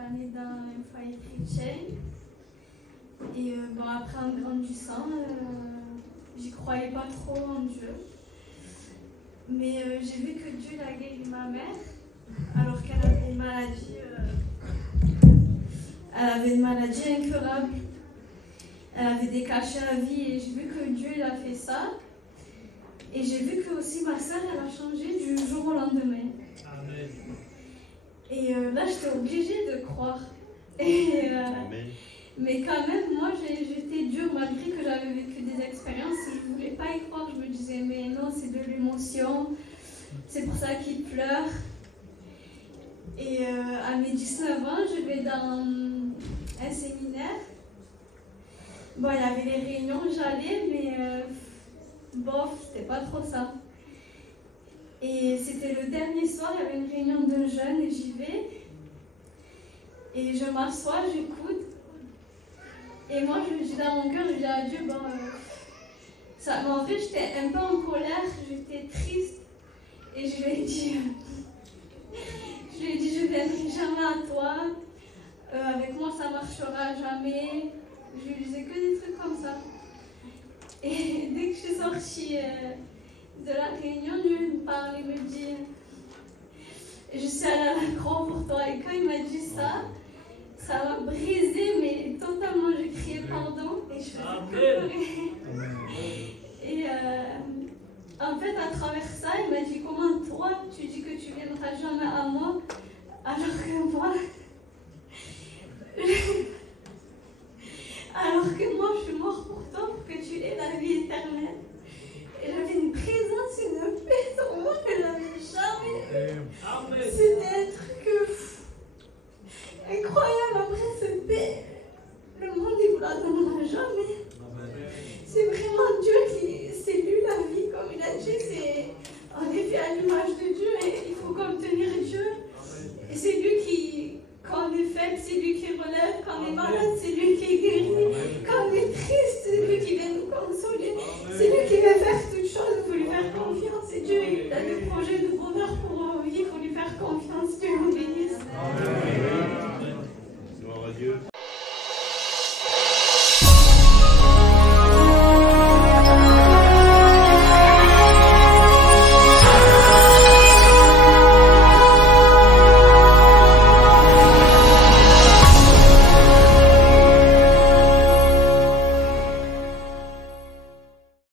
pas née dans un foyer chrétien. Et bon, après, en grandissant, j'y croyais pas trop en Dieu. Mais j'ai vu que Dieu a guéri ma mère, alors qu'elle avait une maladie. Elle avait une maladie incurable. Elle avait des cachets à vie et j'ai vu que Dieu il a fait ça. Et j'ai vu que aussi ma sœur, elle a changé du jour au lendemain. Amen. Et là, j'étais obligée de croire. Et, mais quand même, moi, j'étais dure malgré que j'avais vécu des expériences. Je ne voulais pas y croire. Je me disais, mais non, c'est de l'émotion. C'est pour ça qu'il pleure. Et à mes 19 ans, je vais dans un séminaire. Bon, il y avait les réunions, j'allais, mais bof, c'était pas trop ça. Et c'était le dernier soir, il y avait une réunion de jeunes et j'y vais. Et je m'assois, j'écoute. Et moi, je me dis dans mon cœur, je dis à Dieu, bon, ça, mais en fait, j'étais un peu en colère, j'étais triste. Et je lui ai dit, je viendrai jamais à toi. Avec moi, ça marchera jamais. Je lui disais que des trucs comme ça. Et dès que je suis sortie de la réunion, lui me parle, il me dit, je suis allée à la croix pour toi. Et quand il m'a dit ça, ça m'a brisé, mais totalement, j'ai crié pardon et je faisais que pleurer. Et en fait, à travers ça, il m'a dit, comment toi, tu dis que tu viendras jamais à moi, alors que moi, je suis mort pour toi, pour que tu aies la vie éternelle. Et j'avais une présence, une paix sur moi que je n'avais jamais. C'était un truc incroyable. Après cette paix, le monde ne vous la donnera jamais. C'est vraiment Dieu c'est lui la vie, comme il a dit, c'est en effet à l'image de Dieu et il faut contenir Dieu. Et c'est lui qui, quand on est faible, c'est lui qui relève, quand on est malade, c'est lui qui guérit, quand on est triste, c'est lui qui vient nous consoler, c'est lui qui veut faire toutes choses, il faut lui faire confiance. Et Dieu, il a des projets de beaux